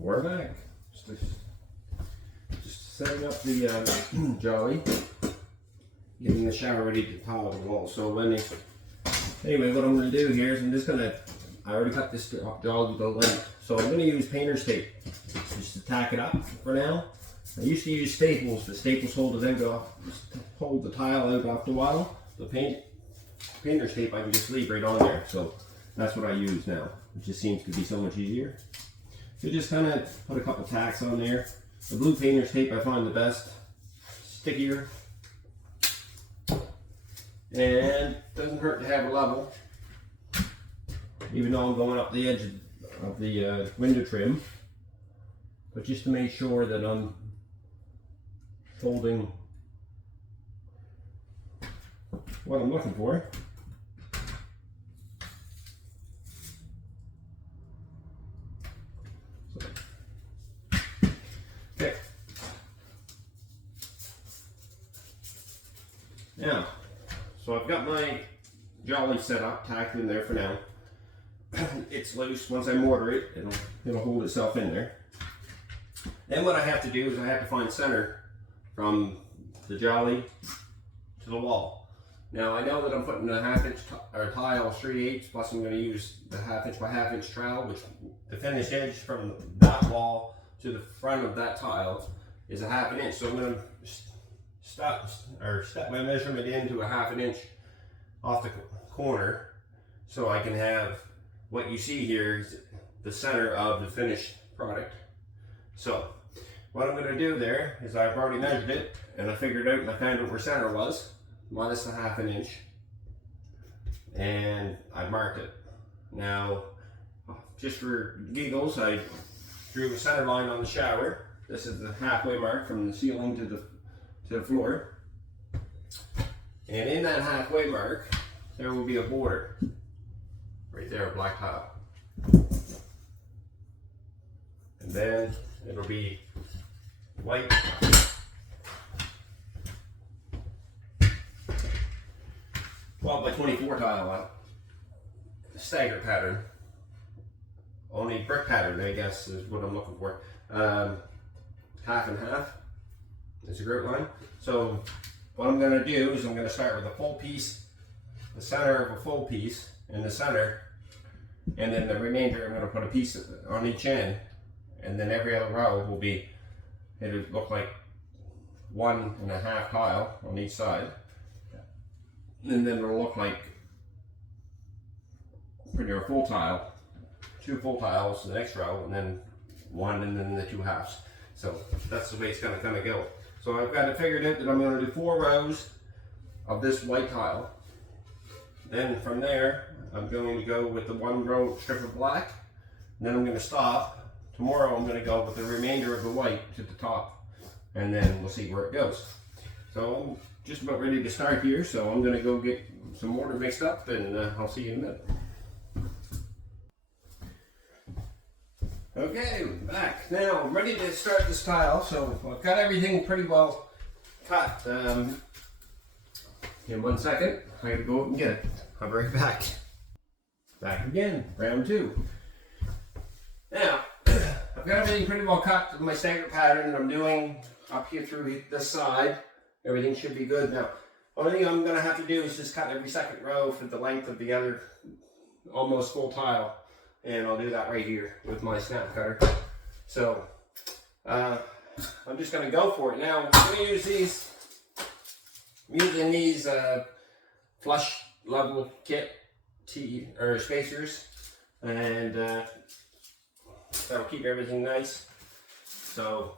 We're back. Just setting up the Jolly, getting the shower ready to tile the wall. So anyway, what I'm going to do here is I already cut this Jolly to length, so I'm going to use painter's tape just to tack it up for now. I used to use staples, but staples hold the tile out after a while. The painter's tape I can just leave right on there, so that's what I use now. It just seems to be so much easier. So just kind of put a couple tacks on there. The blue painter's tape I find the best, stickier, and doesn't hurt to have a level. Even though I'm going up the edge of the window trim, but just to make sure that I'm holding what I'm looking for. Okay. Now, so I've got my Jolly set up, tacked in there for now. It's loose. Once I mortar it, it'll hold itself in there. Then what I have to do is I have to find center from the Jolly to the wall. Now I know that I'm putting a 1/2 inch tile 3/8, plus I'm going to use the 1/2 inch by 1/2 inch trowel, which the finished edge from that wall to the front of that tile is a 1/2 inch. So I'm going to step my measurement into a 1/2 inch off the corner, so I can have what you see here is the center of the finished product. So what I'm going to do there is I've already measured it, and I figured out and I found out where center was, minus a 1/2 inch, and I marked it. Now, just for giggles, I drew a center line on the shower. This is the halfway mark from the ceiling to the floor, and in that halfway mark there will be a border right there, a black tile, and then it'll be white, 12 by 24 tile, stagger pattern, only brick pattern I guess is what I'm looking for. 1/2 and 1/2 is a group line. So what I'm going to do is I'm going to start with a full piece, the center of a full piece in the center, and then the remainder I'm going to put a piece on each end, and then every other row will be, it'll look like 1.5 tile on each side, and then it'll look like pretty much a full tile, 2 full tiles the next row, and then 1, and then the 2 halves. So that's the way it's going to kind of go. So I've got it figured out that I'm going to do 4 rows of this white tile. Then from there, I'm going to go with the 1 row strip of black. And then I'm going to stop. Tomorrow I'm going to go with the remainder of the white to the top, and then we'll see where it goes. So I'm just about ready to start here, so I'm going to go get some mortar mixed up, and I'll see you in a minute. Okay, back. Now I'm ready to start this tile, so I've got everything pretty well cut. In 1 second, I gotta go out and get it. I'll be right back. Back again, round 2. Now, I've got everything pretty well cut with my stagger pattern I'm doing up here through this side. Everything should be good. Now, only thing I'm gonna have to do is just cut every second row for the length of the other almost full tile. And I'll do that right here with my snap cutter. So, I'm just gonna go for it. Now, I'm gonna use these, I'm using these flush level kit spacers, and that'll keep everything nice. So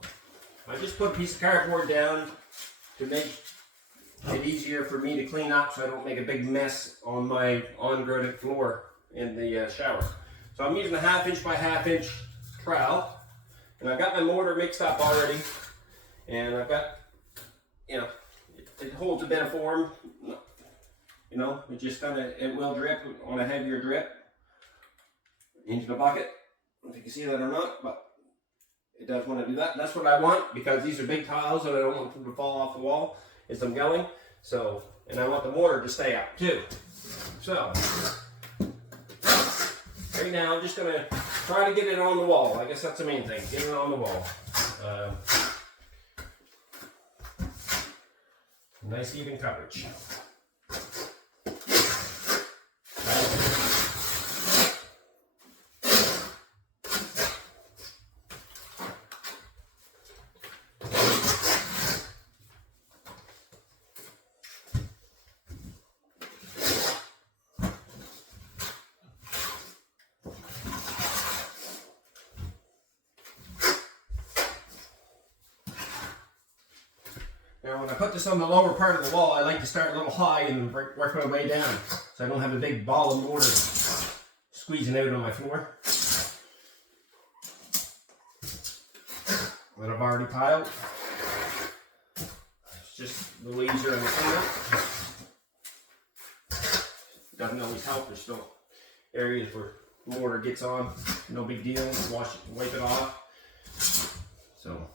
I just put a piece of cardboard down to make it easier for me to clean up, so I don't make a big mess on my on-graded floor in the shower. So I'm using a 1/2 inch by 1/2 inch trowel, and I've got my mortar mixed up already, and I've got, it holds a bit of form. It just it will drip on a heavier drip into the bucket. I don't know if you can see that or not, but it does want to do that. That's what I want, because these are big tiles and I don't want them to fall off the wall as I'm going. So, and I want the mortar to stay up too. So, right now I'm just going to try to get it on the wall. I guess that's the main thing, get it on the wall. Nice even coverage. Now when I put this on the lower part of the wall, I like to start a little high and work my way down, so I don't have a big ball of mortar squeezing out on my floor that I've already piled. It's just a little easier on the cleanup. Doesn't always help, there's still areas where mortar gets on, no big deal, wash it, wipe it off. So.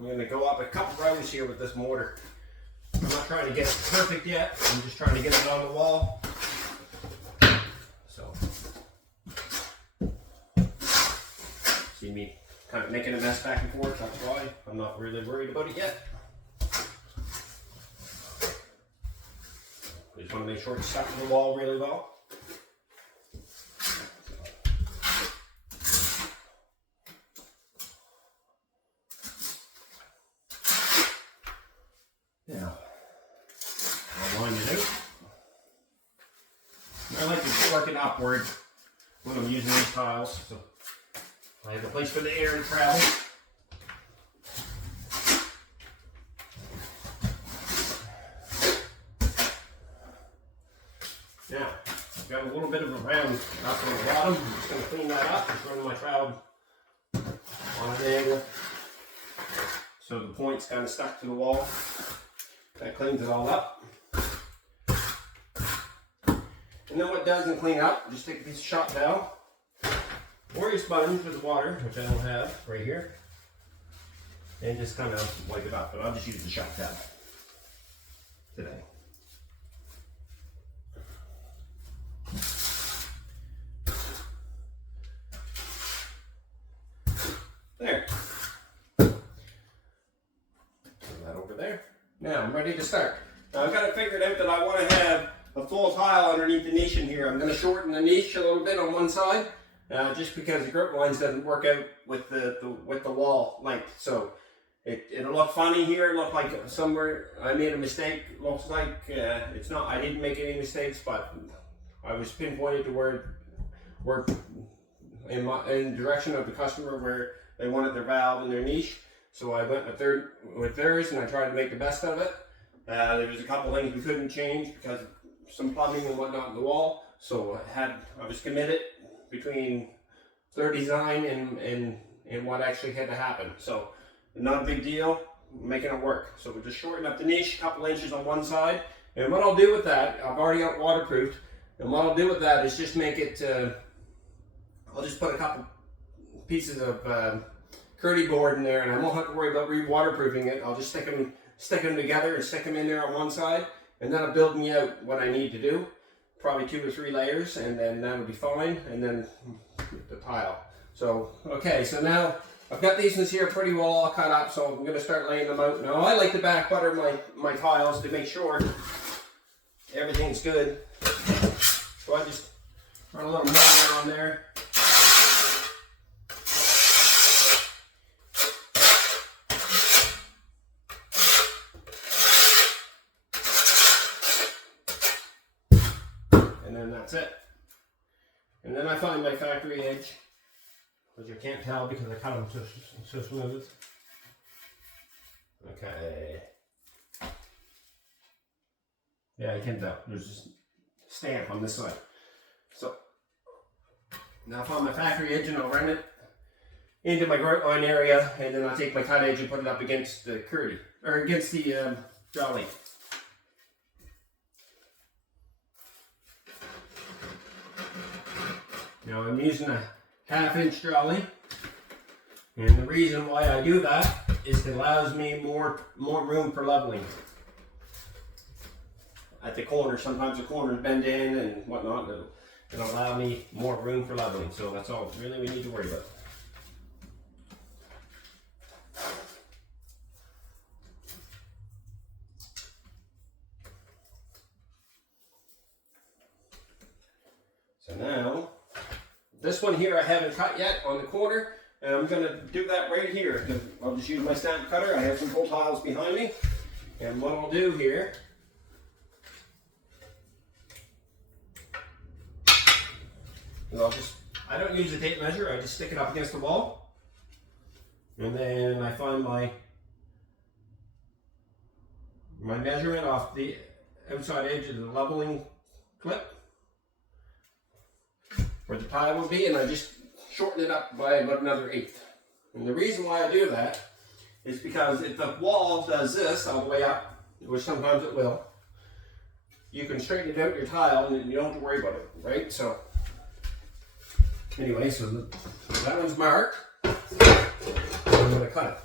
I'm going to go up a couple rows here with this mortar. I'm not trying to get it perfect yet, I'm just trying to get it on the wall. So, see me kind of making a mess back and forth, that's why I'm not really worried about it yet. I just want to make sure it's stuck to the wall really well. Now, I'll line it out. I like to work it upward when I'm using these tiles, so I have a place for the air to travel. Now, I've got a little bit of a round up on the bottom. I'm just going to clean that up. Just run my trowel on an angle so the point's kind of stuck to the wall. That cleans it all up. And then what doesn't clean up, just take a piece of shop towel or your sponge with water, which I don't have right here, and just kind of wipe it up. But I'll just use the shop towel today. There. Put that over there. Now I'm ready to start. Now I've got it figured out that I want to have a full tile underneath the niche in here. I'm going to shorten the niche a little bit on one side, just because the grip lines doesn't work out with the wall length. So it'll look funny here. Look like somewhere I made a mistake. Looks like it's not. I didn't make any mistakes, but I was pinpointed to where in the direction of the customer where they wanted their valve and their niche. So I went with theirs and I tried to make the best of it. There was a couple things we couldn't change because of some plumbing and whatnot in the wall. So I was committed between their design and what actually had to happen. So not a big deal, making it work. So we'll just shorten up the niche a couple inches on one side. And what I'll do with that, I've already got waterproofed. And what I'll do with that is just make it, I'll just put a couple pieces of Kerdi board in there, and I won't have to worry about re-waterproofing it. I'll just stick them together and stick them in there on one side, and that'll build me out what I need to do. Probably 2 or 3 layers, and then that'll be fine, and then the tile. So, okay, so now I've got these ones here pretty well all cut up, so I'm going to start laying them out. Now, I like to back butter my tiles to make sure everything's good. So I just run a little mortar on there. That's it. And then I find my factory edge, which I can't tell because I cut them so smooth. Okay. Yeah, I can tell. There's just a stamp on this side. So now I found my factory edge and I'll run it into my grout line area, and then I'll take my cut edge and put it up against the curdy, or against the jolly. Now I'm using a 1/2 inch jolly, and the reason why I do that is it allows me more room for leveling. At the corner, sometimes the corners bend in and whatnot, it'll allow me more room for leveling. So that's all really we need to worry about. So now, this one here I haven't cut yet on the corner, and I'm going to do that right here. I'll just use my stamp cutter. I have some full tiles behind me, and what I'll do here is I don't use a tape measure, I just stick it up against the wall, and then I find my measurement off the outside edge of the leveling clip where the tile would be, and I just shorten it up by about another 1/8. And the reason why I do that is because if the wall does this all the way up, which sometimes it will, you can straighten it out your tile and you don't have to worry about it, right? So anyway, so that one's marked. I'm going to cut it.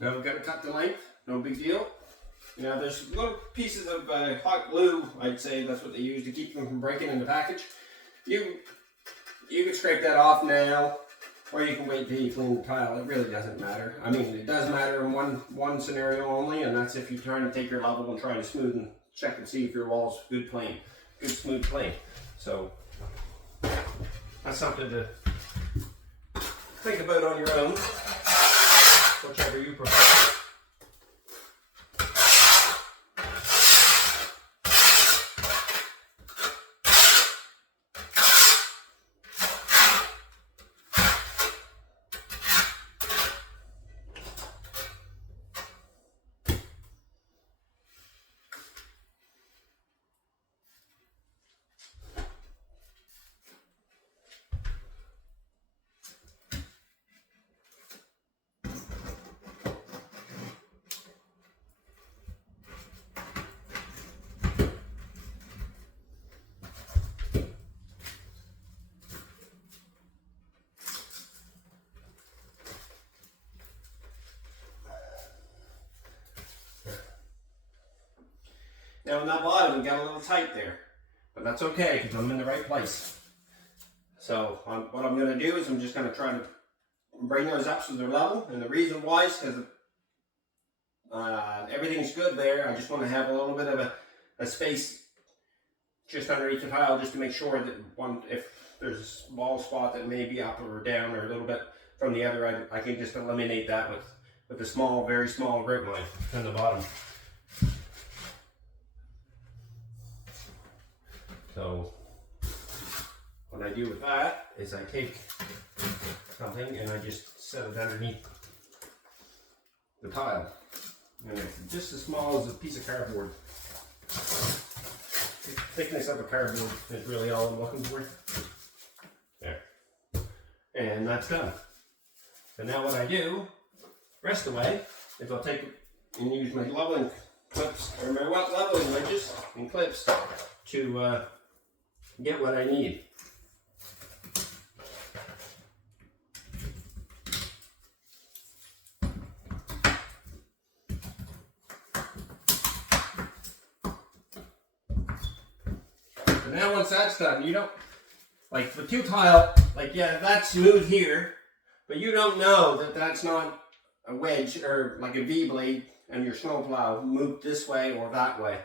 Now we've got to cut the length, no big deal. Now there's little pieces of hot glue, I'd say that's what they use to keep them from breaking in the package. You can scrape that off now, or you can wait till you clean the tile. It really doesn't matter. I mean, it does matter in one scenario only, and that's if you're trying to take your level and try to smooth and check and see if your wall's good smooth plane. So that's something to think about on your own, whichever you prefer. Now on that bottom, it got a little tight there, but that's okay because I'm in the right place. So what I'm going to do is I'm just going to try to bring those up so they're level, and the reason why is because everything's good there. I just want to have a little bit of a space just underneath the tile just to make sure that if there's a small spot that may be up or down or a little bit from the other, I can just eliminate that with a small, very small grip line on the bottom. So what I do with that is I take something and I just set it underneath the tile. And it's just as small as a piece of cardboard. The thickness of a cardboard is really all I'm looking for. There. And that's done. So now what I do, rest of the way, is I'll take and use my leveling clips, or my leveling wedges and clips to get what I need. So now once that's done, you don't, like the two tile, like yeah, that's smooth here, but you don't know that that's not a wedge or like a V-blade and your snowplow moved this way or that way.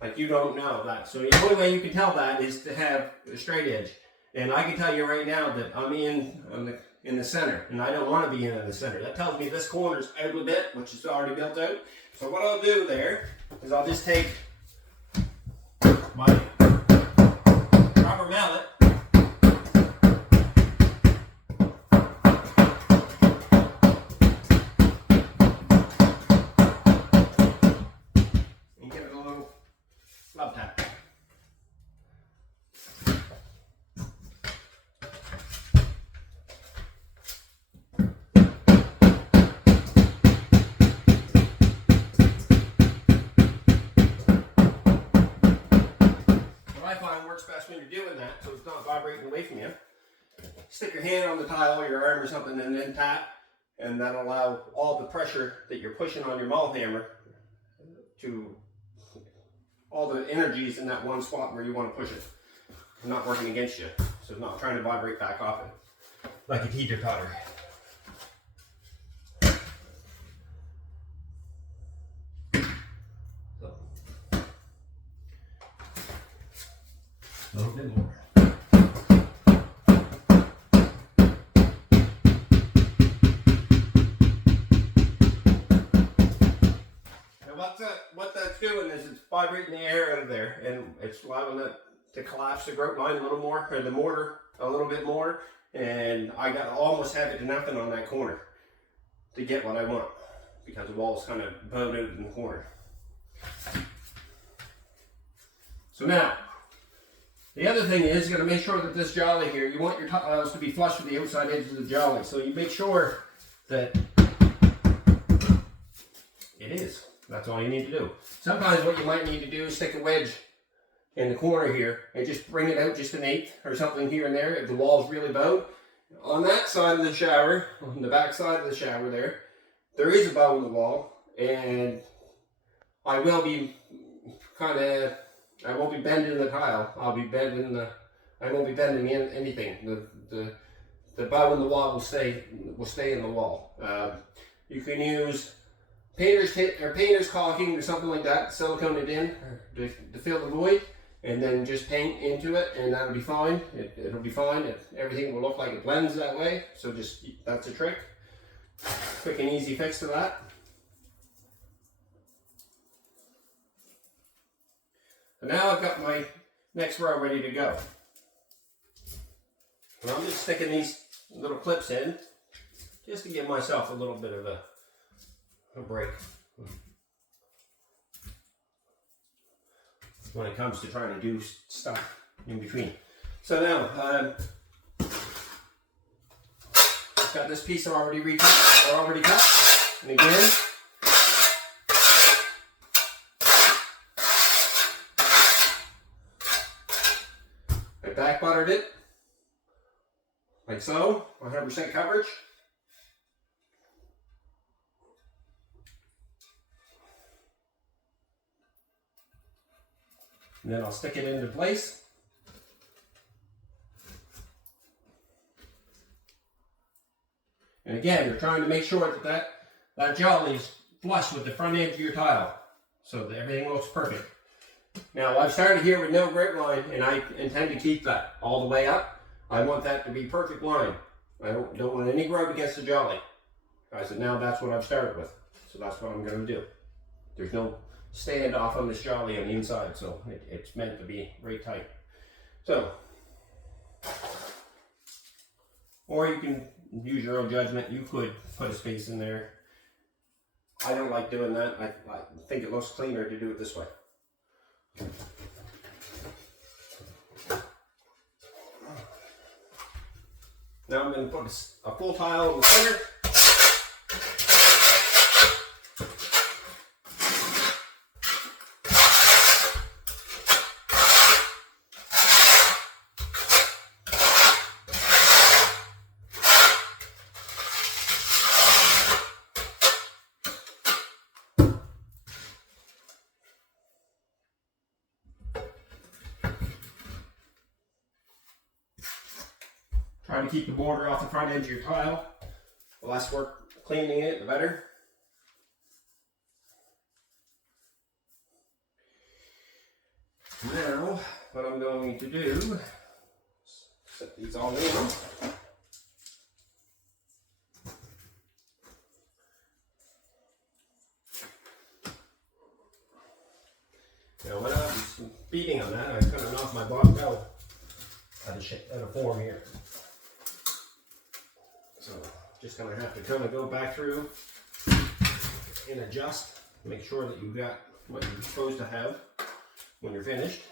Like you don't know that. So the only way you can tell that is to have a straight edge. And I can tell you right now that I'm in the center, and I don't want to be in the center. That tells me this corner's out a bit, which is already built out. So what I'll do there is I'll just take my rubber mallet away from you. Stick your hand on the tile or your arm or something and then tap, and that'll allow all the pressure that you're pushing on your mall hammer to all the energies in that one spot where you want to push it. Not working against you, so it's not trying to vibrate back off it like a teeter totter. So, a little bit more. What that's doing is it's vibrating the air out of there, and it's allowing it to collapse the grout line a little more, or the mortar a little bit more, and I almost have it to nothing on that corner to get what I want, because the wall's kind of bowed out in the corner. So now, the other thing is, you got to make sure that this jolly here, you want your tiles to be flush with the outside edge of the jolly, so you make sure that it is. That's all you need to do. Sometimes what you might need to do is stick a wedge in the corner here and just bring it out just an eighth or something here and there if the wall's really bowed. On that side of the shower, on the back side of the shower there is a bow in the wall, and I won't be bending the tile. I won't be bending anything. The bow in the wall will stay in the wall. You can use painter's caulking or something like that, silicone it in to fill the void, and then just paint into it, and that'll be fine. It'll be fine. Everything will look like it blends that way. So that's a trick. Quick and easy fix to that. So now I've got my next row ready to go. And I'm just sticking these little clips in just to give myself a little bit of a break when it comes to trying to do stuff in between. So now I've got this piece already cut, and again I back buttered it like so, 100% coverage. And then I'll stick it into place. And again, you're trying to make sure that jolly is flush with the front edge of your tile, so that everything looks perfect. Now, I've started here with no grout line, and I intend to keep that all the way up. I want that to be perfect line. I don't want any grout against the jolly. I said, now that's what I've started with, so that's what I'm going to do. There's no stand off on this jolly on the inside, so it's meant to be very tight. So, or you can use your own judgment. You could put a space in there. I don't like doing that. I think it looks cleaner to do it this way. Now I'm going to put a full tile in the center. Try to keep the border off the front edge of your tile. The less work cleaning it, the better. Now, what I'm going to do is set these all in. Now, when I was beating on that, I kind of knocked my bottom out of form here. So, just going to have to kind of go back through and adjust, make sure that you've got what you're supposed to have when you're finished.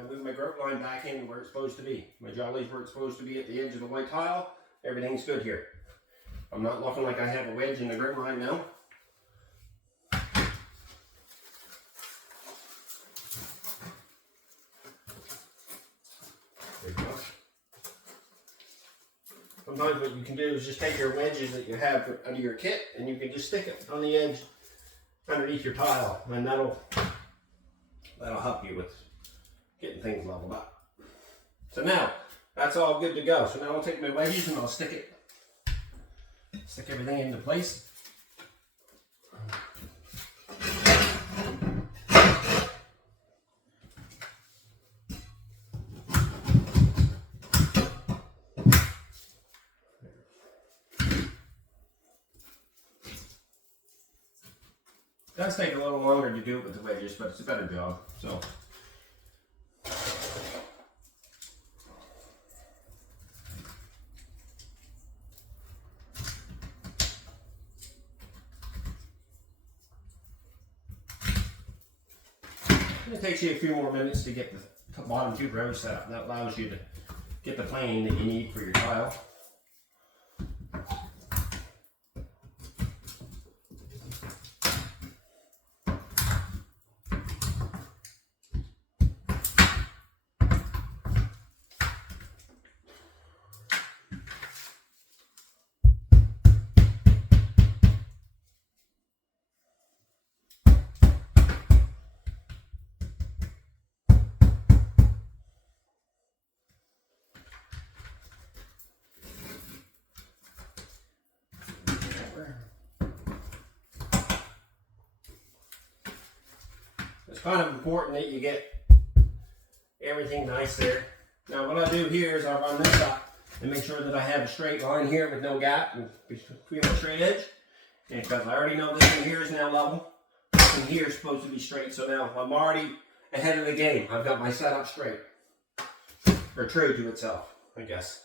I move my grout line back in where it's supposed to be. My jollies where it's supposed to be at the edge of the white tile. Everything's good here. I'm not looking like I have a wedge in the grout line now. There you go. Sometimes what you can do is just take your wedges that you have out of your kit and you can just stick it on the edge underneath your tile, and that'll help you with getting things leveled up. So now that's all good to go. So now I'll take my wedges and I'll stick everything into place. It does take a little longer to do it with the wedges, but it's a better job. So it takes you a few more minutes to get the bottom 2 rows set up. That allows you to get the plane that you need for your tile. It's kind of important that you get everything nice there. Now what I do here is I run this up and make sure that I have a straight line here with no gap between my straight edge. And because I already know this one here is now level, this one here is supposed to be straight. So now I'm already ahead of the game. I've got my setup straight, or true to itself, I guess.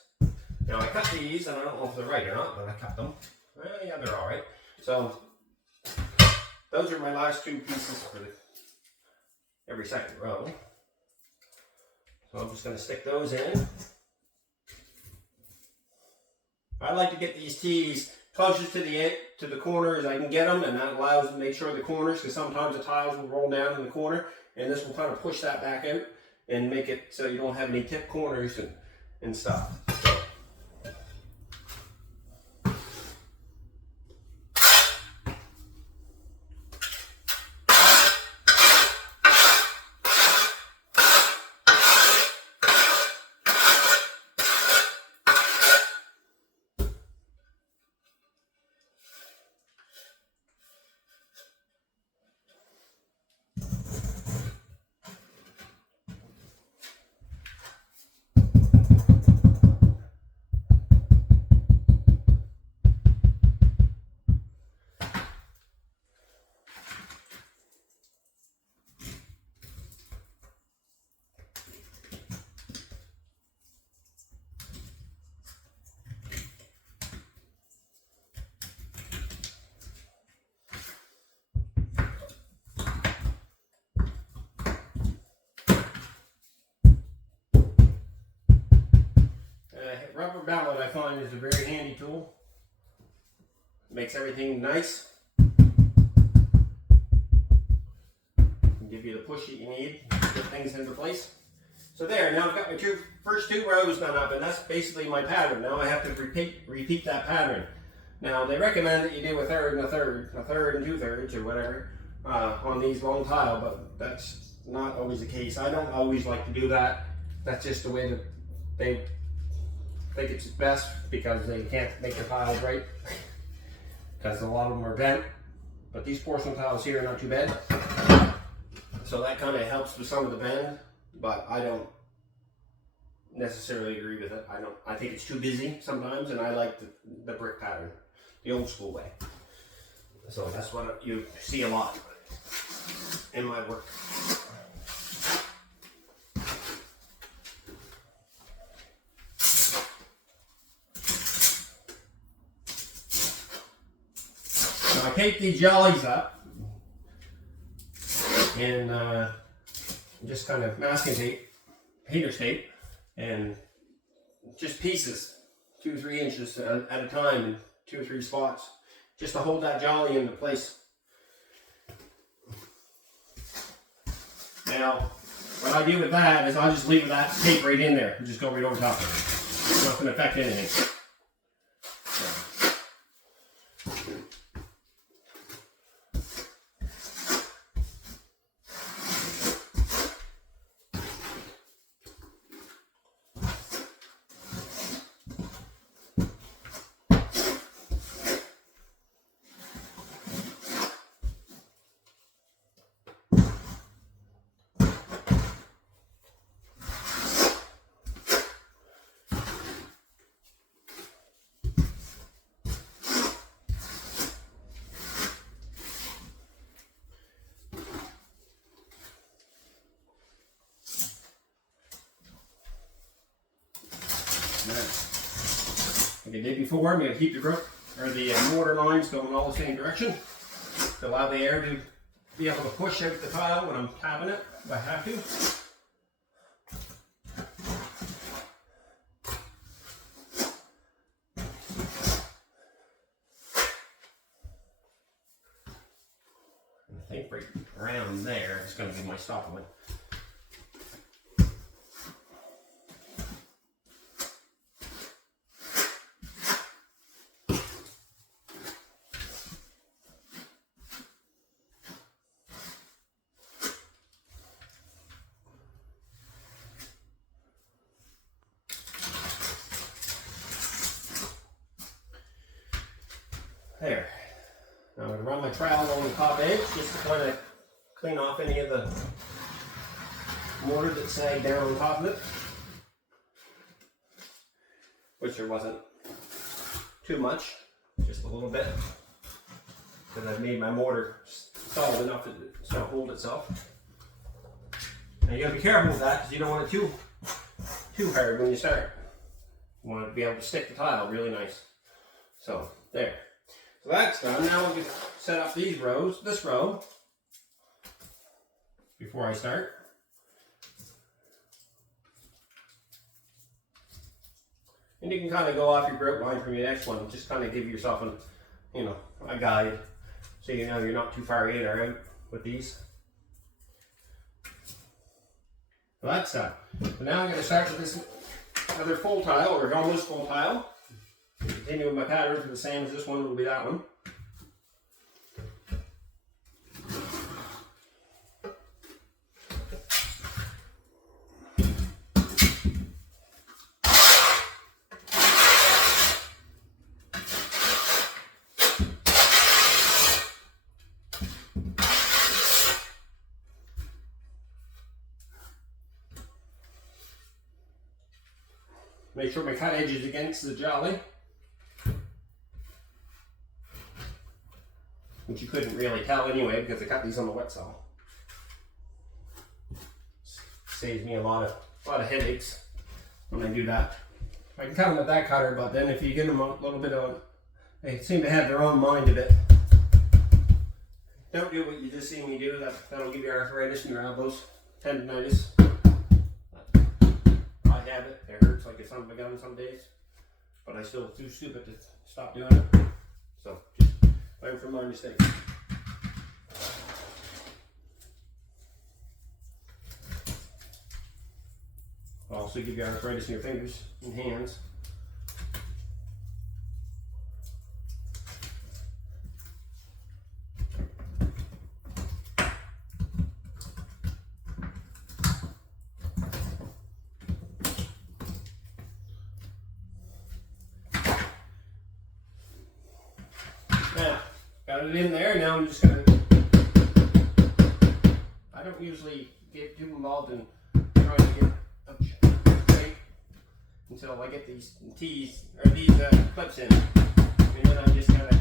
Now I cut these, and I don't know if they're right or not, but I cut them. Well, yeah, they're all right. So those are my last 2 pieces for every second row. So I'm just going to stick those in. I like to get these tees closest to the corner as I can get them, and that allows me to make sure the corners, because sometimes the tiles will roll down in the corner, and this will kind of push that back out and make it so you don't have any tip corners and stuff. So, rubber mallet I find is a very handy tool. It makes everything nice. And give you the push that you need to get things into place. So there, now I've got my first two rows done up, and that's basically my pattern. Now I have to repeat that pattern. Now they recommend that you do a third and a third and 2/3 or whatever on these long tile, but that's not always the case. I don't always like to do that. That's just the way that they think it's best, because they can't make their tiles right because a lot of them are bent. But these porcelain tiles here are not too bad, so that kind of helps with some of the bend. But I don't necessarily agree with it. I think it's too busy sometimes, and I like the brick pattern, the old school way. So that's what you see a lot in my work. I tape these jollies up and just kind of masking tape painter's tape and just pieces, 2 or 3 inches at a time in 2 or 3 spots, just to hold that jolly into place. Now, what I do with that is I'll just leave that tape right in there and just go right over top of it. It's not going to affect anything. Like I did before, I'm going to keep the grip or the mortar lines going all the same direction to allow the air to be able to push out the tile when I'm tapping it if I have to. I think right around there is going to be my stop line. There. Now I'm going to run my trowel along the top edge just to kind of clean off any of the mortar that sagged down on top of it. Which there wasn't too much, just a little bit. Because I've made my mortar solid enough that it's going to hold itself. Now you got to be careful with that because you don't want it too hard when you start. You want it to be able to stick the tile really nice. So, there. So that's done. Now I'm going to set up these rows, this row, before I start. And you can kind of go off your group line from your next one. Just kind of give yourself a guide, so you know you're not too far in or out with these. So that's done. So now I'm going to start with this other full tile, or almost full tile. Continue with my pattern for the same as this one, will be that one. Make sure my cut edge is against the jolly, which you couldn't really tell anyway because I cut these on the wet saw. Saves me a lot of headaches when I do that. I can cut them with that cutter, but then if you give them a little bit of, they seem to have their own mind a bit. Don't do what you just see me do. That'll give you arthritis in your elbows, tendonitis. I have it. It hurts like a son of a gun some days, but I still too stupid to stop doing it. So just learn from my mistakes. I'll also give you arthritis in your fingers and hands. Now, got it in there. Now I'm just going to, I don't usually get too involved in trying to get straight until I get these tees, or these clips in. And then I'm just going to,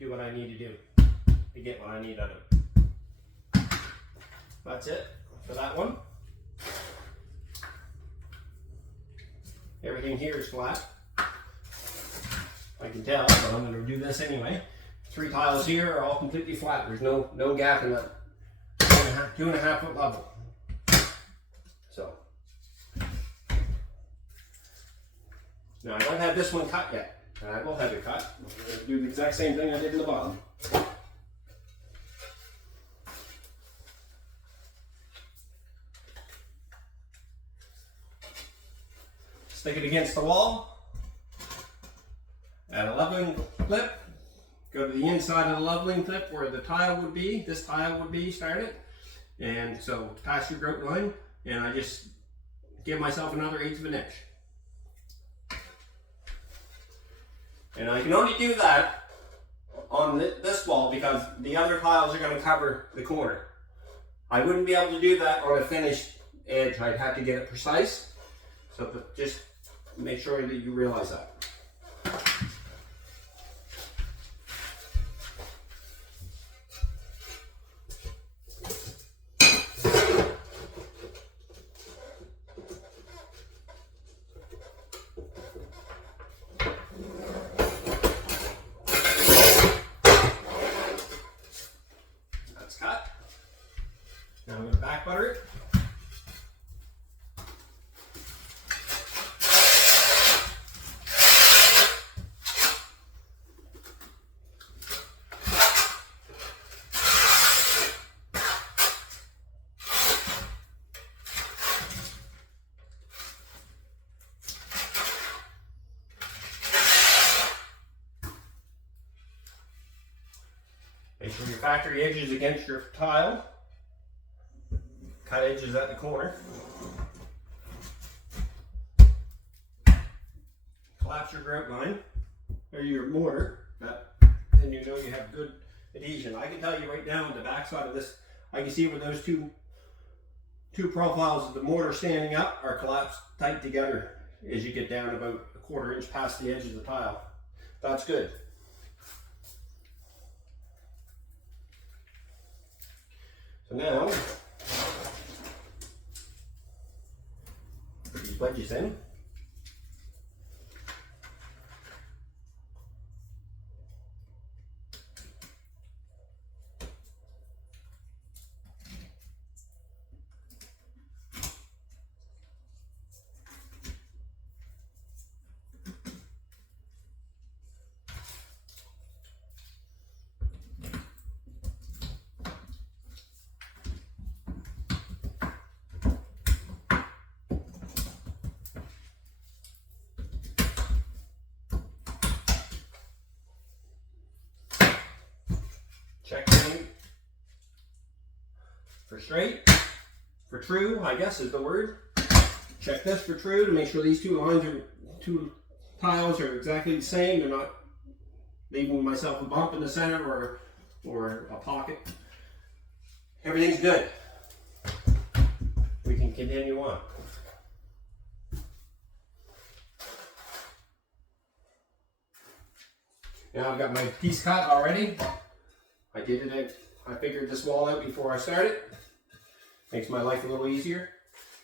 do what I need to do to get what I need out of it. That's it for that one. Everything here is flat. I can tell, but I'm going to do this anyway. 3 tiles here are all completely flat. There's no gap in that 2.5 foot level. So now I don't have this one cut yet, and I will have it cut. I'm going to do the exact same thing I did in the bottom. Stick it against the wall, add a leveling clip, go to the inside of the leveling clip where the tile would be, this tile would be, start it, and so pass your grout line, and I just give myself another 1/8 of an inch. And I can only do that on this wall because the other tiles are going to cover the corner. I wouldn't be able to do that on a finished edge. I'd have to get it precise, so just make sure that you realize that. That's cut. Now I'm going to back butter it. Make sure your factory edge is against your tile. Cut edges at the corner. Collapse your grout line, or your mortar, then you know you have good adhesion. I can tell you right now on the back side of this, I can see where those two profiles of the mortar standing up are collapsed tight together as you get down about 1/4 inch past the edge of the tile. That's good. So now, put these wedges in. Check for straight, for true, I guess is the word. Check this for true to make sure these two tiles are exactly the same. They're not leaving myself a bump in the center or a pocket. Everything's good. We can continue on. Now I've got my piece cut already. I figured this wall out before I started. Makes my life a little easier.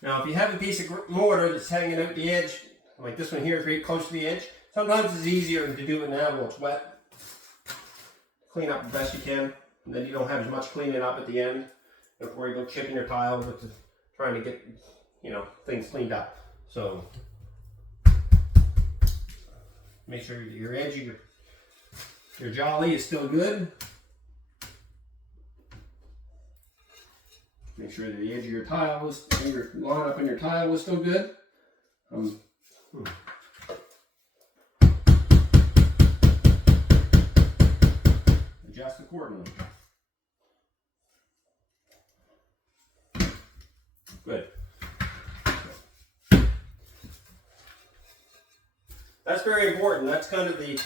Now if you have a piece of mortar that's hanging out the edge, like this one here, right close to the edge, sometimes it's easier to do it now while it's wet. Clean up the best you can, and then you don't have as much cleaning up at the end. Don't worry about chipping your tile, but trying to get, things cleaned up. So make sure your edge of your jolly is still good. Make sure that the edge of your tile your line up in your tile is still good. Adjust accordingly. Good. That's very important. That's kind of the,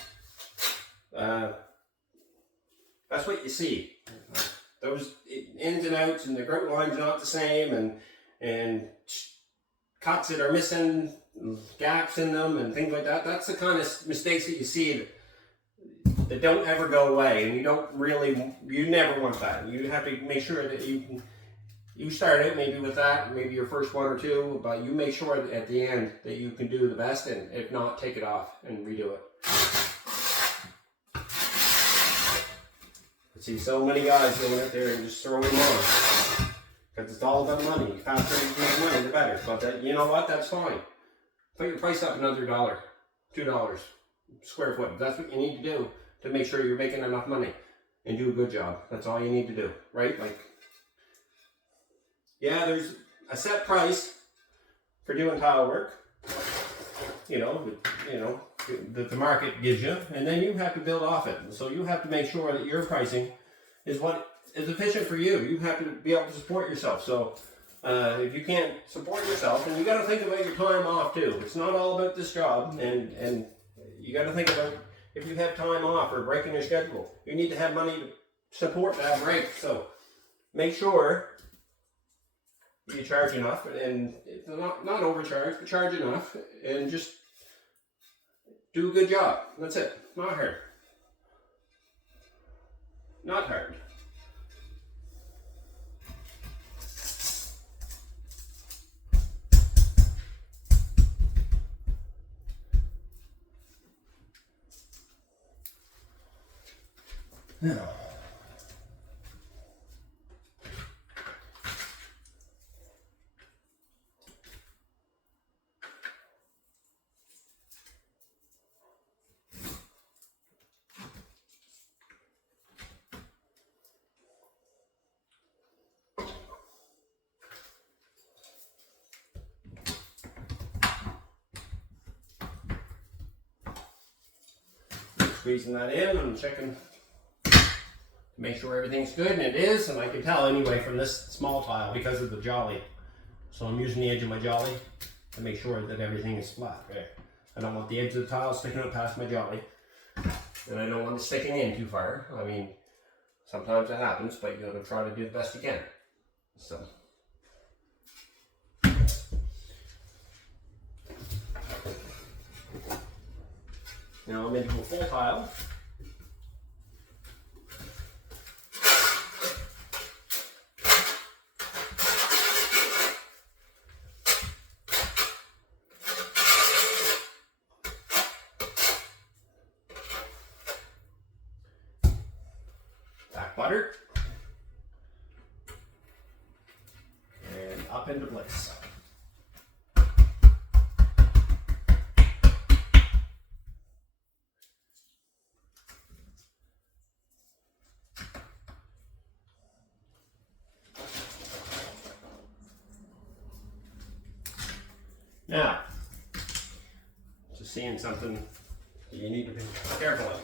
that's what you see. Those ins and outs and the grout line's not the same, and cuts that are missing, gaps in them and things like that. That's the kind of mistakes that you see that don't ever go away, and you never want that. You have to make sure that you start out maybe with that, maybe your first one or two, but you make sure that at the end that you can do the best, and if not, take it off and redo it. I see so many guys going out there and just throwing them on. Because it's all about money. The faster you make money, the better. But you know what? That's fine. Put your price up another $1, $2 square foot. That's what you need to do to make sure you're making enough money and do a good job. That's all you need to do, right? Like, yeah, there's a set price for doing tile work. That the market gives you, and then you have to build off it. So you have to make sure that your pricing is what is efficient for you. You have to be able to support yourself. So if you can't support yourself, and you got to think about your time off too. It's not all about this job, and you got to think about if you have time off or break in your schedule. You need to have money to support that break. So make sure you charge enough, and not overcharge, but charge enough, and just do a good job. That's it. Not hard. Not hard. Now, squeezing that in, I'm checking to make sure everything's good, and it is, and I can tell anyway from this small tile because of the jolly. So I'm using the edge of my jolly to make sure that everything is flat. Okay. I don't want the edge of the tile sticking up past my jolly, and I don't want it sticking in too far. I mean, sometimes it happens, but you gotta try to do the best you can. So. Now I'm into a full tile. Back butter. And up into place. Now, just seeing something you need to be careful of.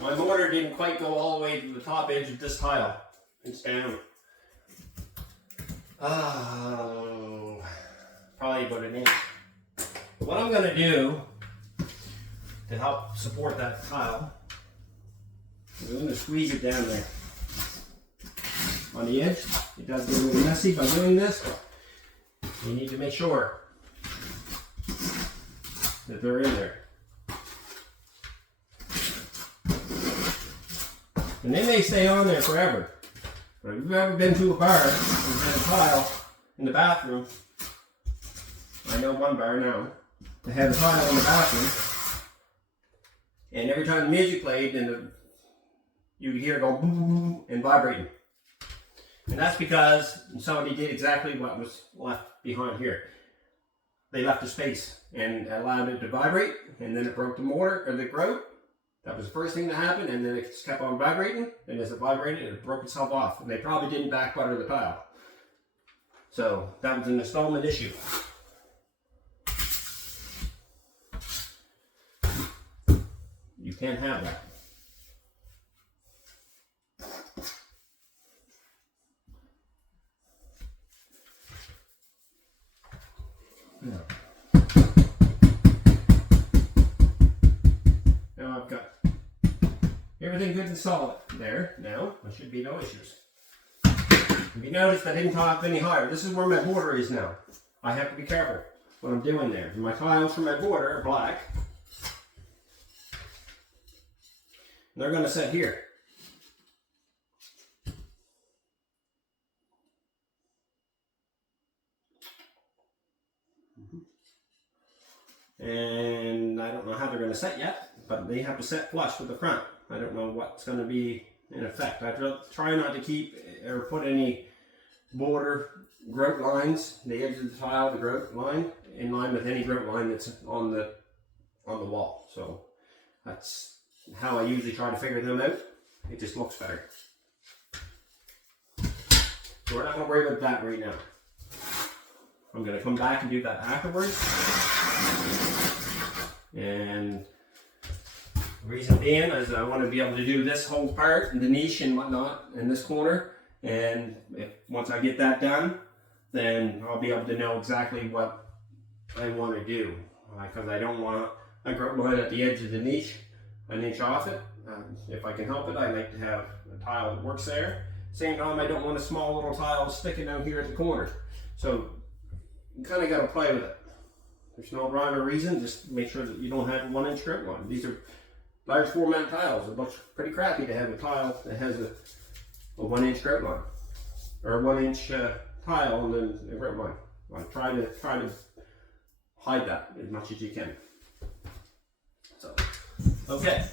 My mortar didn't quite go all the way to the top edge of this tile. It's down. Probably about an inch. What I'm going to do to help support that tile, I'm going to squeeze it down there on the edge. It does get a little messy by doing this. You need to make sure that they're in there. And they may stay on there forever. But if you've ever been to a bar and had a tile in the bathroom, I know one bar now, they had a tile in the bathroom, and every time the music played, you'd hear it go boom, boom, boom, and vibrating. And that's because somebody did exactly what was left behind here. They left a space and allowed it to vibrate, and then it broke the mortar or the grout. That was the first thing that happened, and then it just kept on vibrating, and as it vibrated, it broke itself off. And they probably didn't back butter the tile. So that was an installment issue. You can't have that. No. Now I've got everything good and solid there. Now there should be no issues. If you notice, I didn't top any higher. This is where my border is now. I have to be careful what I'm doing there. My tiles for my border are black. They're going to sit here. And I don't know how they're going to set yet, but they have to set flush with the front. I don't know what's going to be in effect. I try not to keep or put any border grout lines, the edge of the tile, the grout line, in line with any grout line that's on the wall. So that's how I usually try to figure them out. It just looks better. So we're not going to worry about that right now. I'm going to come back and do that afterwards. And the reason being is I want to be able to do this whole part and the niche and whatnot in this corner. And once I get that done, then I'll be able to know exactly what I want to do. Because I don't want a grout line at the edge of the niche, an inch off it. If I can help it, I like to have a tile that works there. Same time, I don't want a small little tile sticking out here at the corner. So you kind of got to play with it. There's no rhyme or reason. Just make sure that you don't have a 1 inch grout line. These are large format tiles. It looks pretty crappy to have a tile that has a 1 inch grout line, or a 1 inch tile and then a grout line. Well, try to hide that as much as you can. So, okay.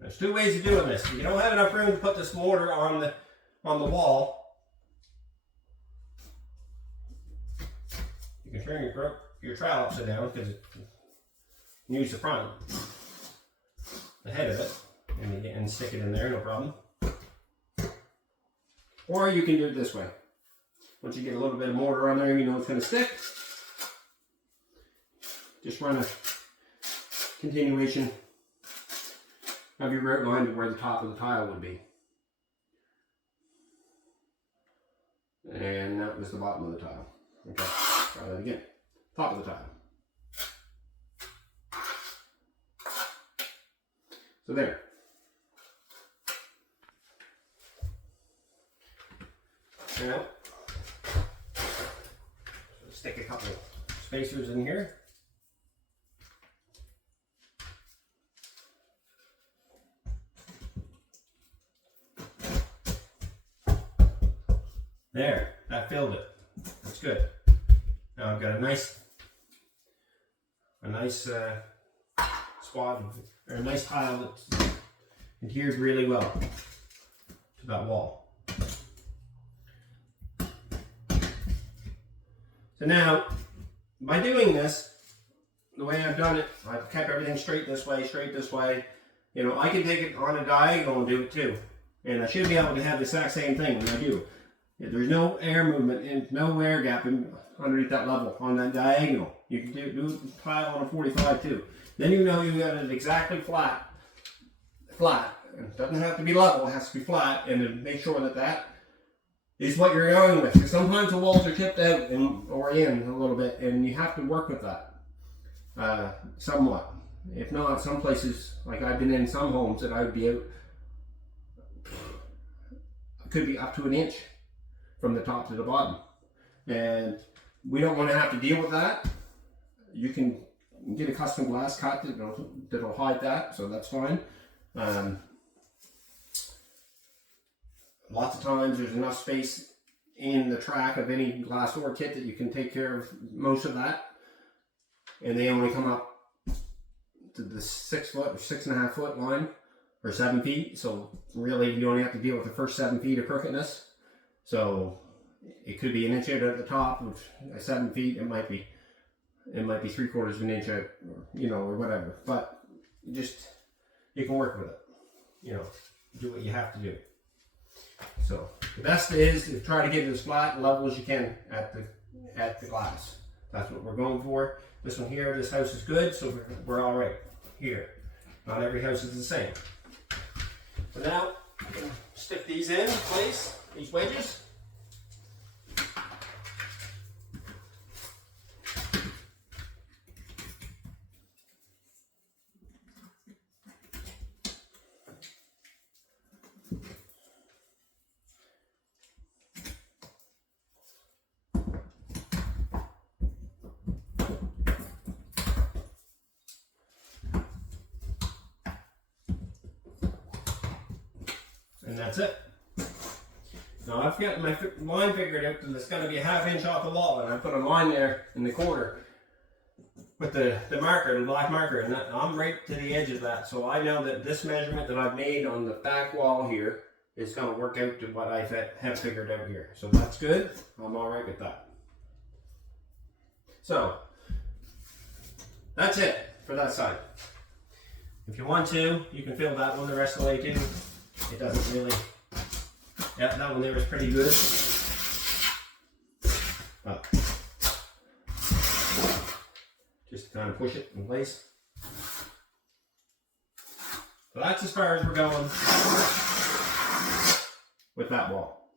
There's two ways of doing this. If you don't have enough room to put this mortar on the wall, you can turn your trowel upside down because use the front, the head of it, and stick it in there, no problem. Or you can do it this way. Once you get a little bit of mortar on there, you know it's going to stick. Just run a continuation of your grout line to where the top of the tile would be. And that was the bottom of the tile. Okay, try that again. Top of the tile. So there. Now, stick a couple spacers in here. There, that filled it. That's good. Now I've got a nice squad, or a nice tile that's adhered really well to that wall. So now, by doing this, the way I've done it, I've kept everything straight this way. You know, I can take it on a diagonal and do it too. And I should be able to have the exact same thing when I do. There's no air movement and no air gap underneath that level on that diagonal. You can do the tile on a 45 too. Then you know you got it exactly flat. It doesn't have to be level, it has to be flat, and then make sure that that is what you're going with. Because sometimes the walls are tipped out or in a little bit, and you have to work with that somewhat. If not, some places, like I've been in some homes that I would be out, could be up to an inch from the top to the bottom, and we don't want to have to deal with that. You can get a custom glass cut that'll hide that, so that's fine. Lots of times there's enough space in the track of any glass door kit that you can take care of most of that, and they only come up to the 6 foot or 6.5 foot line, or 7 feet, so really you only have to deal with the first 7 feet of crookedness. So it could be an inch out at the top, which at 7 feet it might be 3/4 of an inch out, or whatever. But you can work with it. Do what you have to do. So the best is to try to get it as flat and level as you can at the glass. That's what we're going for. This one here, this house is good, so we're all right here. Not every house is the same. So now I'm going to stick these in place. These wedges. And that's it. Now I've got my line figured out that it's going to be a 1/2 inch off the wall, and I put a line there in the corner with the marker, the black marker, and I'm right to the edge of that. So I know that this measurement that I've made on the back wall here is going to work out to what I have figured out here. So that's good. I'm all right with that. So that's it for that side. If you want to, you can fill that one the rest of the way too. It doesn't really, yeah, that one there is pretty good. But just to kind of push it in place. So that's as far as we're going with that wall.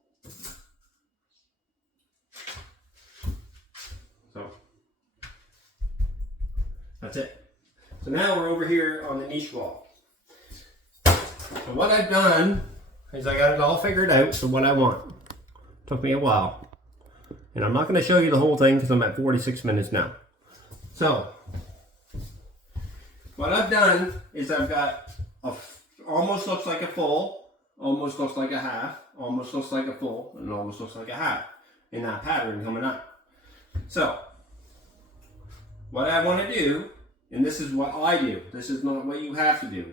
So that's it. So now we're over here on the niche wall. So what I've done is I got it all figured out for what I want. Took me a while. And I'm not going to show you the whole thing because I'm at 46 minutes now. So what I've done is I've got almost looks like a full, almost looks like a half, almost looks like a full, and almost looks like a half in that pattern coming up. So what I want to do, and this is what I do, this is not what you have to do,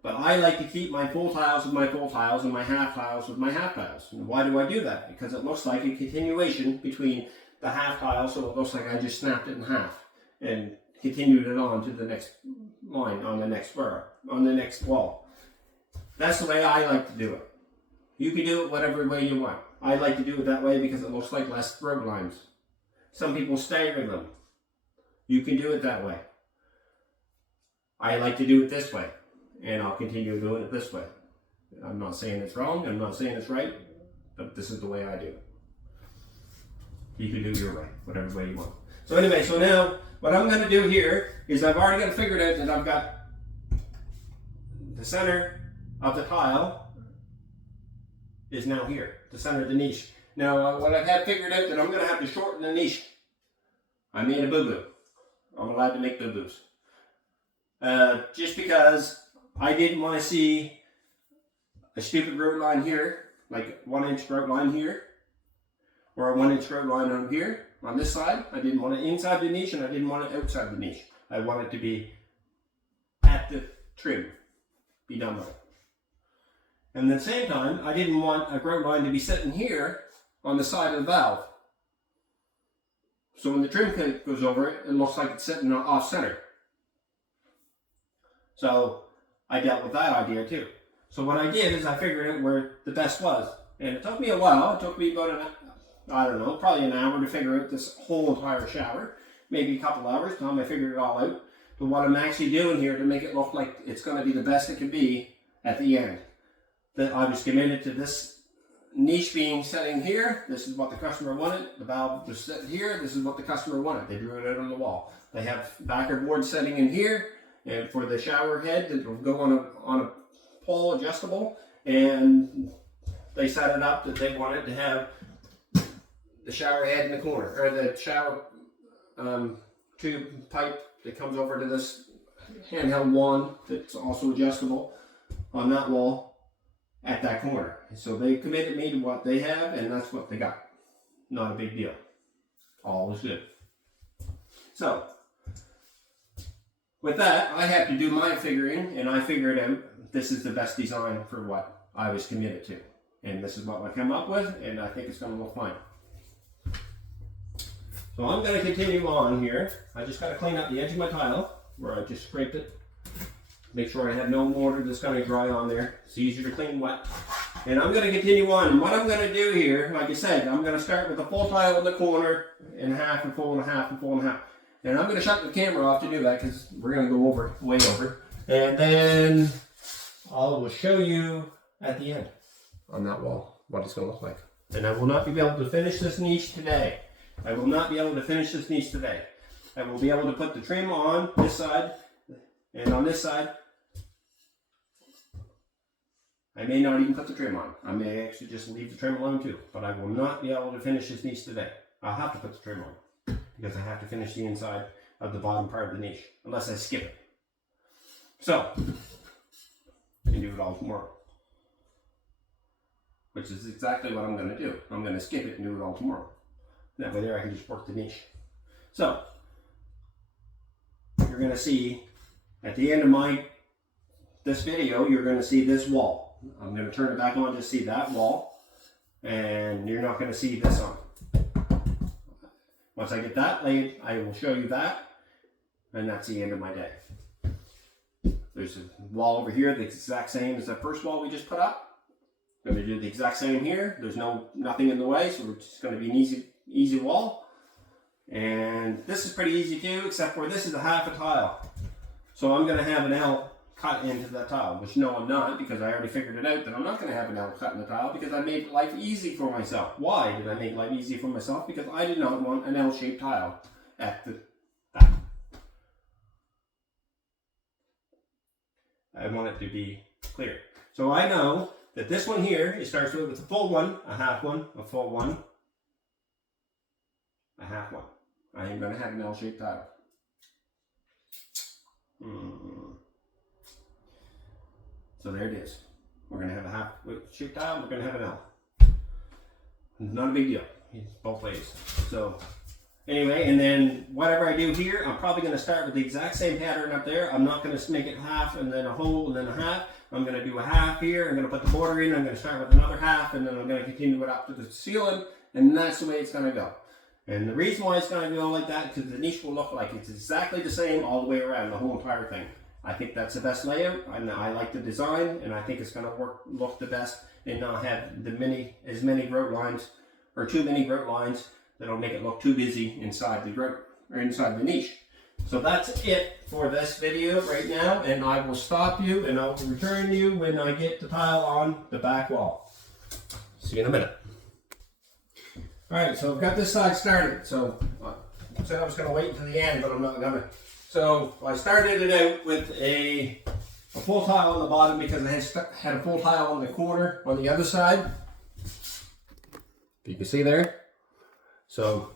but I like to keep my full tiles with my full tiles and my half tiles with my half tiles. And why do I do that? Because it looks like a continuation between the half tiles, so it looks like I just snapped it in half and continued it on to the next line on the next furrow, on the next wall. That's the way I like to do it. You can do it whatever way you want. I like to do it that way because it looks like less road lines. Some people stagger them. You can do it that way. I like to do it this way, and I'll continue doing it this way. I'm not saying it's wrong, I'm not saying it's right, but this is the way I do it. You can do your way, whatever way you want. So anyway, so now what I'm going to do here is I've already got it figured out that I've got the center of the tile is now here, the center of the niche. Now what I've had figured out that I'm going to have to shorten the niche. I made a boo-boo. I'm allowed to make boo-boos. Just because I didn't want to see a stupid road line here, like 1 inch road line here, or a 1 inch road line on here, on this side. I didn't want it inside the niche and I didn't want it outside the niche. I want it to be at the trim, be done with it. And at the same time, I didn't want a grout line to be sitting here on the side of the valve. So when the trim goes over it, it looks like it's sitting off center. So I dealt with that idea too. So what I did is I figured out where the best was. And it took me a while. It took me about I don't know, probably an hour to figure out this whole entire shower. Maybe a couple hours, time I figured it all out. But what I'm actually doing here to make it look like it's going to be the best it can be at the end. That I was committed to this niche being setting here. This is what the customer wanted. The valve was set here. This is what the customer wanted. They drew it out on the wall. They have backer board setting in here. And for the shower head, it will go on a pole adjustable. And they set it up that they wanted to have the shower head in the corner, or the shower tube pipe that comes over to this handheld wand that's also adjustable on that wall at that corner. So they committed me to what they have, and that's what they got. Not a big deal. All was good. So with that, I have to do my figuring, and I figured out this is the best design for what I was committed to. And this is what I come up with, and I think it's going to look fine. So I'm going to continue on here. I just got to clean up the edge of my tile where I just scraped it. Make sure I have no mortar that's going to dry on there. It's easier to clean wet. And I'm going to continue on. And what I'm going to do here, like I said, I'm going to start with a full tile in the corner, and half, and full, and a half, and full, and a half. And I'm going to shut the camera off to do that because we're going to go over, way over. And then I will show you at the end on that wall what it's going to look like. And I will not be able to finish this niche today. I will not be able to finish this niche today. I will be able to put the trim on this side, and on this side, I may not even put the trim on. I may actually just leave the trim alone too, but I will not be able to finish this niche today. I'll have to put the trim on because I have to finish the inside of the bottom part of the niche, unless I skip it. So, I can do it all tomorrow. which is exactly what I'm going to do. I'm going to skip it and do it all tomorrow. That way there I can just work the niche. So, you're going to see, at the end of this video, you're going to see this wall. I'm going to turn it back on to see that wall, and you're not going to see this on. Once I get that laid, I will show you that, and that's the end of my day. There's a wall over here, the exact same as the first wall we just put up. I'm going to do the exact same here. There's nothing in the way, so it's just going to be an easy wall. And this is pretty easy too, except for this is a half a tile. So I'm going to have an L cut into that tile, which no, I'm not, because I already figured it out that I'm not going to have an L cut in the tile because I made life easy for myself. Why did I make life easy for myself? Because I did not want an L-shaped tile at the back. I want it to be clear. So I know that this one here, it starts with a full one, a half one, a full one, a half one. I am going to have an L-shaped tile. So there it is. We're going to have a half shaped tile, we're going to have an L. Not a big deal. It's both ways. So anyway, and then whatever I do here, I'm probably going to start with the exact same pattern up there. I'm not going to make it half and then a whole and then a half. I'm going to do a half here. I'm going to put the border in. I'm going to start with another half, and then I'm going to continue it up to the ceiling, and that's the way it's going to go. And the reason why it's going to go like that, because the niche will look like it's exactly the same all the way around, the whole entire thing. I think that's the best layout, and I like the design, and I think it's going to look the best and not have as many grout lines, or too many grout lines that'll make it look too busy inside the grout, or inside the niche. So that's it for this video right now, and I will stop you and I'll return you when I get the tile on the back wall. See you in a minute. Alright, so I've got this side started. So I said I was going to wait until the end, but I'm not going to. So I started it out with a full tile on the bottom because I had a full tile on the corner on the other side. You can see there. So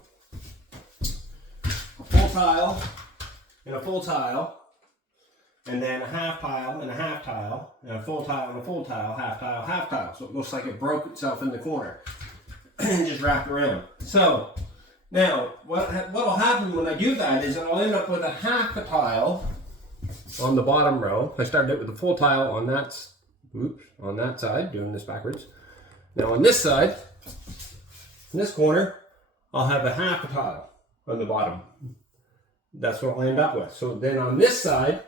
a full tile and a full tile, and then a half tile and a half tile, and a full tile and a full tile, half tile, half tile. So it looks like it broke itself in the corner and just wrapped around. So now what will happen when I do that is I'll end up with a half a tile on the bottom row. I started out with a full tile on that side, doing this backwards. Now on this side, in this corner, I'll have a half a tile on the bottom. That's what I'll end up with. So then on this side,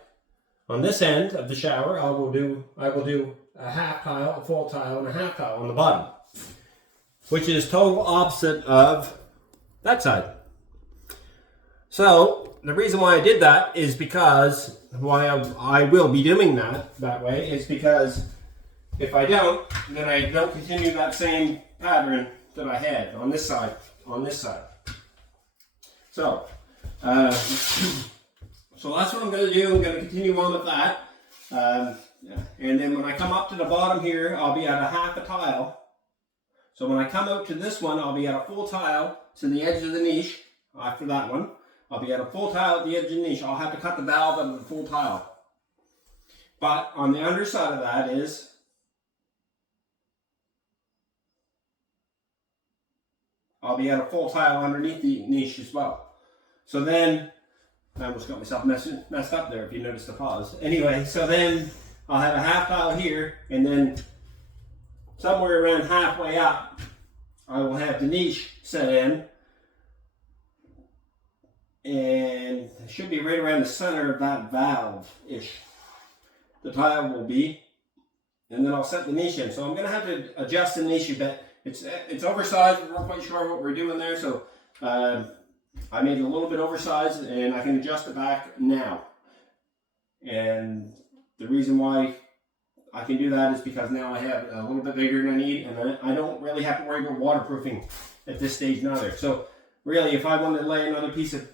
on this end of the shower, I will do a half tile, a full tile, and a half tile on the bottom, which is total opposite of that side. So the reason why I did that is because why I will be doing that way is because if I don't, then I don't continue that same pattern that I had on this side. So so that's what I'm going to do. I'm going to continue on with that. And then when I come up to the bottom here, I'll be at a half a tile. So when I come out to this one, I'll be at a full tile to the edge of the niche. After that one, I'll be at a full tile at the edge of the niche. I'll have to cut the valve of the full tile. But on the underside of that is I'll be at a full tile underneath the niche as well. So then, I almost got myself messed up there if you noticed the pause. Anyway, so then I'll have a half tile here, and then somewhere around halfway up, I will have the niche set in. And it should be right around the center of that valve-ish. The tile will be. And then I'll set the niche in. So I'm going to have to adjust the niche a bit. It's oversized. We're not quite sure what we're doing there. So I made it a little bit oversized, and I can adjust it back now. And the reason why I can do that is because now I have a little bit bigger than I need, and I don't really have to worry about waterproofing at this stage neither. So really, if I wanted to lay another piece of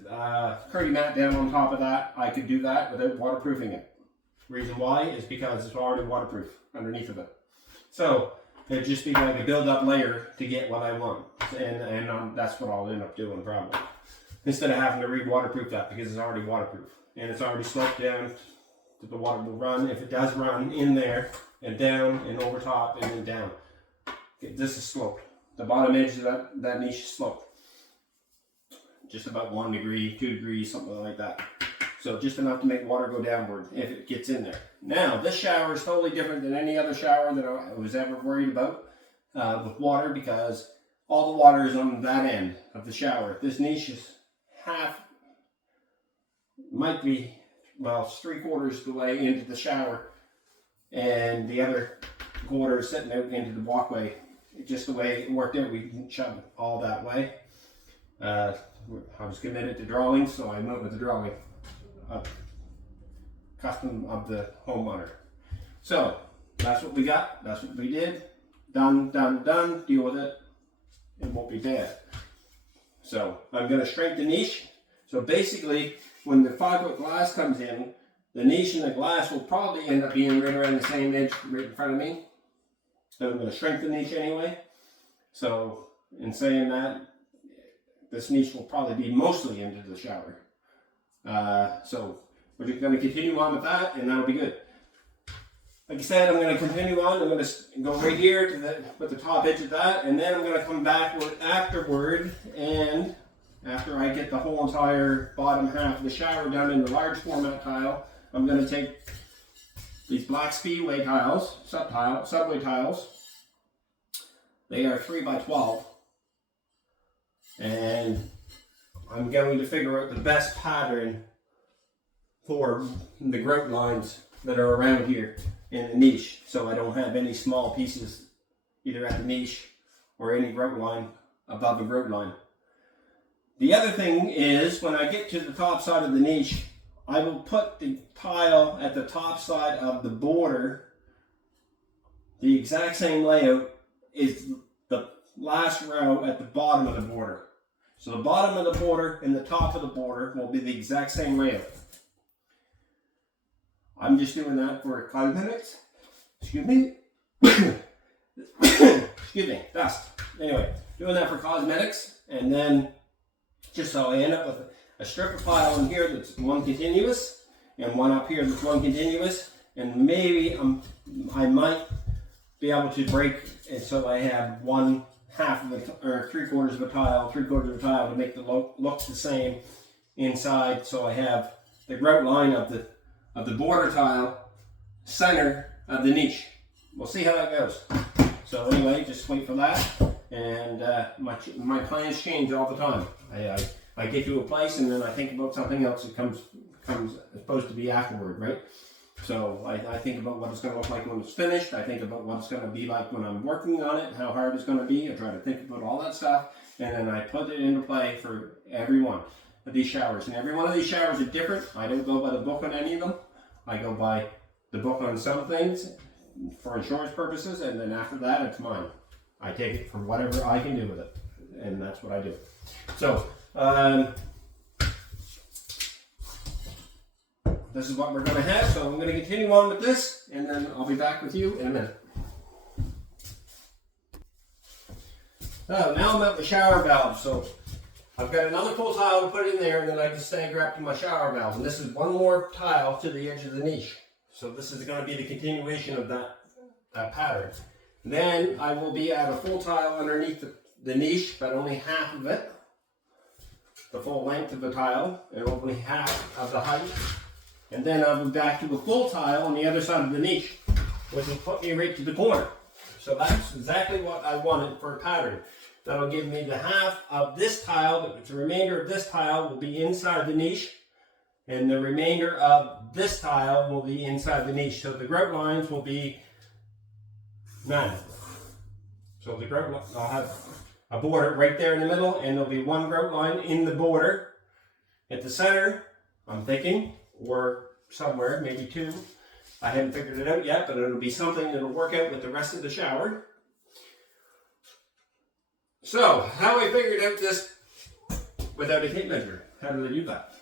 curdy mat down on top of that, I could do that without waterproofing it. Reason why is because it's already waterproof underneath of it. So it'd just be like a build-up layer to get what I want, and that's what I'll end up doing probably. Instead of having to re-waterproof that because it's already waterproof. And it's already sloped down that the water will run, if it does run, in there and down and over top and then down. this is sloped. The bottom edge of that niche is sloped. Just about 1 degree, 2 degrees, something like that. So just enough to make water go downward if it gets in there. Now, this shower is totally different than any other shower that I was ever worried about with water, because all the water is on that end of the shower. This niche is might be, well, it's 3/4 the way into the shower, and the other quarter is sitting out into the walkway. Just the way it worked out, we didn't shove it all that way. I was committed to drawing, so I went with the drawing. Custom of the homeowner. So that's what we got. That's what we did. Done, done, done. Deal with it. It won't be bad. So I'm going to shrink the niche. So basically, when the 5-foot glass comes in, the niche and the glass will probably end up being right around the same edge right in front of me. So I'm going to shrink the niche anyway. So in saying that, this niche will probably be mostly into the shower. So we're just going to continue on with that, and that'll be good. Like I said, I'm going to continue on. I'm going to go right here to with the top edge of that, and then I'm going to come back afterward, and after I get the whole entire bottom half of the shower done in the large format tile, I'm going to take these black Speedway tiles, subway tiles. They are 3x12, and I'm going to figure out the best pattern for the grout lines that are around here in the niche, so I don't have any small pieces either at the niche or any grout line above the grout line. The other thing is, when I get to the top side of the niche, I will put the tile at the top side of the border. The exact same layout is the last row at the bottom of the border. So the bottom of the border and the top of the border will be the exact same layout. I'm just doing that for cosmetics. Excuse me. Excuse me, dust. Anyway, doing that for cosmetics, and then just so I end up with a strip of tile in here that's one continuous, and one up here that's one continuous, and maybe I might be able to break it so I have 1/2 of it, or 3/4 of a tile, 3/4 of a tile to make the look the same inside. So I have the grout line of the border tile center of the niche. We'll see how that goes. So anyway, just wait for that. And my plans change all the time. I get to a place and then I think about something else that comes supposed to be afterward, right? So I think about what it's going to look like when it's finished. I think about what it's going to be like when I'm working on it, how hard it's going to be. I try to think about all that stuff, and then I put it into play for every one of these showers. And every one of these showers are different. I don't go by the book on any of them. I go by the book on some things for insurance purposes, and then after that, it's mine. I take it for whatever I can do with it, and that's what I do. So, this is what we're going to have, so I'm going to continue on with this, and then I'll be back with you in a minute. So now I'm at the shower valve. So I've got another full tile to put in there, and then I can stagger up to my shower valve. And this is one more tile to the edge of the niche. So this is going to be the continuation of that pattern. Then I will be at a full tile underneath the niche, but only half of it. The full length of the tile, and only half of the height. And then I'll be back to a full tile on the other side of the niche, which will put me right to the corner. So that's exactly what I wanted for a pattern. That'll give me the half of this tile, but the remainder of this tile will be inside the niche, and the remainder of this tile will be inside the niche. So the grout lines will be 9. So the grout line, I'll have a border right there in the middle, and there'll be one grout line in the border. At the center, I'm thinking, or somewhere, maybe 2. I haven't figured it out yet, but it'll be something that'll work out with the rest of the shower. So, how I figured out this without a tape measure. How did I do that?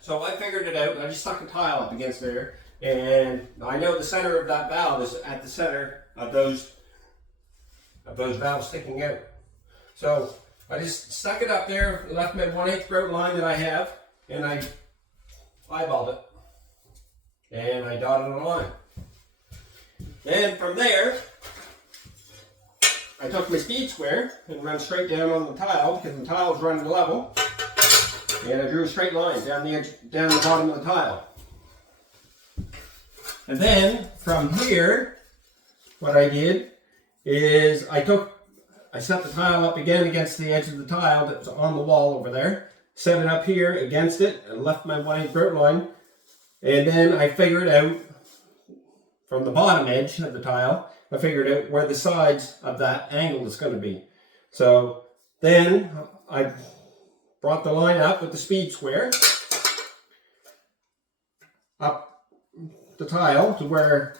So I figured it out. I just stuck a tile up against there, and I know the center of that valve is at the center of those valves sticking out. So I just stuck it up there, left my 1/8 grout line that I have, and I eyeballed it, and I dotted a line. Then from there, I took my speed square and ran straight down on the tile because the tile was running level. And I drew a straight line down the edge, down the bottom of the tile. And then from here, what I did is I set the tile up again against the edge of the tile that was on the wall over there. Set it up here against it and left my white grout line. And then I figured out from the bottom edge of the tile, I figured out where the sides of that angle is going to be. So then I brought the line up with the speed square up the tile to where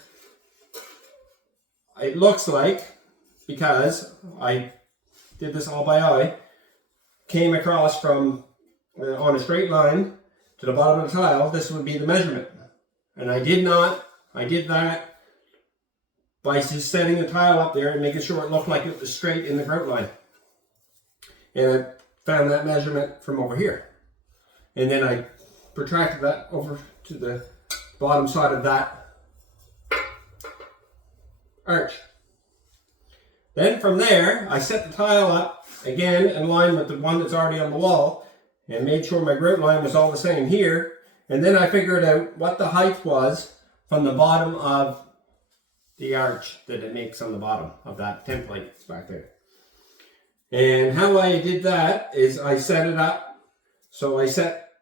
it looks like, because I did this all by eye, came across from on a straight line to the bottom of the tile, this would be the measurement. And I did that by just setting the tile up there and making sure it looked like it was straight in the grout line. And I found that measurement from over here. And then I protracted that over to the bottom side of that arch. Then from there, I set the tile up again in line with the one that's already on the wall and made sure my grout line was all the same here. And then I figured out what the height was from the bottom of the arch that it makes on the bottom of that template back there. And how I did that is I set it up. So I set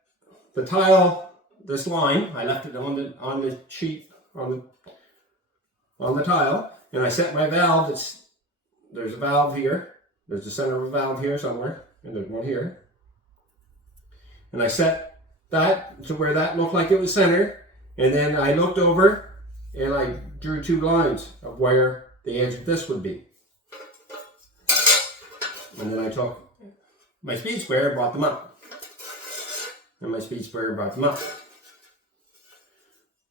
the tile, this line, I left it on the sheet, on the tile, and I set my valve. There's a valve here. There's the center of a valve here somewhere, and there's one here. And I set that to where that looked like it was centered, and then I looked over and I drew two lines of where the edge of this would be. And then I took my speed square and brought them up. And my speed square brought them up.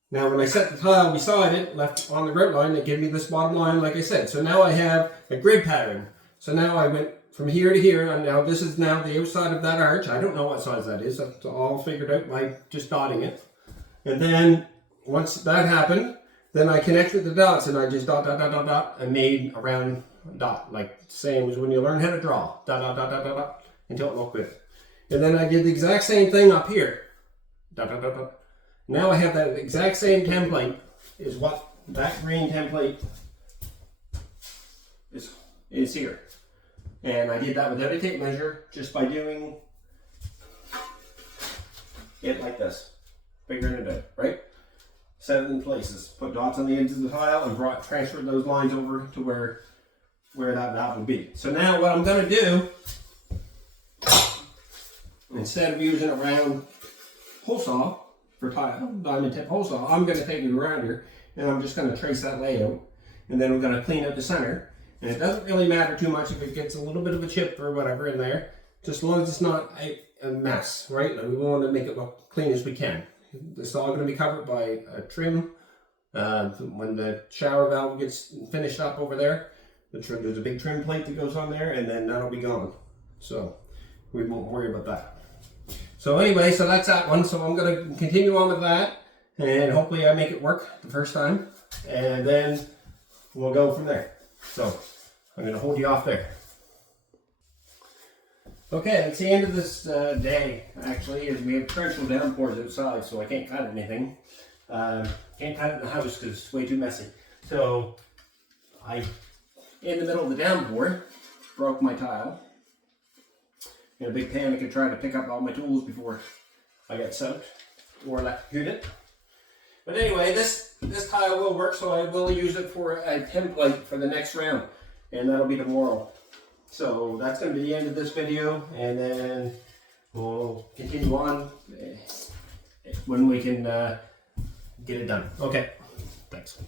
Now when I set the tile beside it, left on the grout line, it gave me this bottom line like I said. So now I have a grid pattern. So now I went from here to here, and now this is now the outside of that arch. I don't know what size that is. That's all figured out by just dotting it. And then once that happened, then I connected the dots and I just dot, dot, dot, dot, dot, and made a round dot, like same as when you learn how to draw. Dot, dot, dot, dot, dot, dot, until it looked good. And then I did the exact same thing up here. Dot, dot, dot, dot. Now I have that exact same template is what that green template is here. And I did that without a tape measure, just by doing it like this. Figuring it out, right? Set it in places, put dots on the ends of the tile, and transferred those lines over to where that valve would be. So now what I'm going to do, instead of using a round hole saw for tile, diamond tip hole saw, I'm going to take it around here, and I'm just going to trace that layout, and then I'm going to clean up the center. And it doesn't really matter too much if it gets a little bit of a chip or whatever in there, just as long as it's not a mess, right? Like we want to make it look clean as we can. It's all going to be covered by a trim. When the shower valve gets finished up over there, there's a big trim plate that goes on there, and then that'll be gone. So we won't worry about that. So anyway, so that's that one. So I'm going to continue on with that, and hopefully I make it work the first time, and then we'll go from there. So I'm going to hold you off there. Okay, it's the end of this day, actually, as we have torrential downpours outside, so I can't cut anything. Can't cut it in the house because it's way too messy. So I, in the middle of the downpour, broke my tile. In a big panic, I tried to pick up all my tools before I got soaked or electrocuted. But anyway, this tile will work, so I will use it for a template for the next round, and that'll be tomorrow. So that's going to be the end of this video, and then we'll continue on when we can get it done. Okay, thanks.